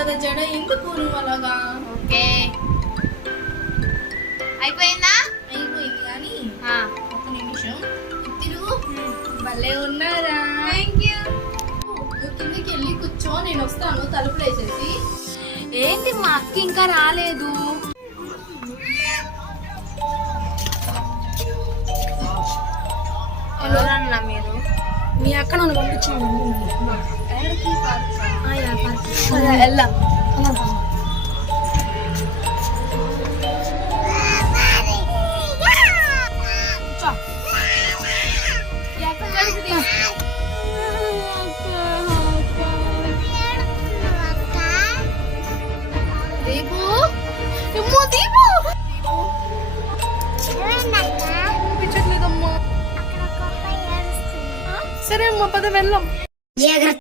కదా జడ, ఎందుకు నువ్వు అలాగా? ఓకే అయిపోయిందా? అయిపోయింది కానీ ఆ, ఒక నిమిషం తిరుగు. భలే ఉన్నారా? Thank you. నువ్వు కిందకి వెళ్ళి కూర్చో, నేను వస్తాను తలుపులు వేసేసి. ఏంటి మా అక్క ఇంకా రాలేదు? ఎవరన్నా మీరు? మీ అక్క నన్ను పంపించాను. వెళ్దాం. దీపు ఏమో దీపు పంపించట్లేదమ్మా. సరే అమ్మా, పద వెళ్దాం.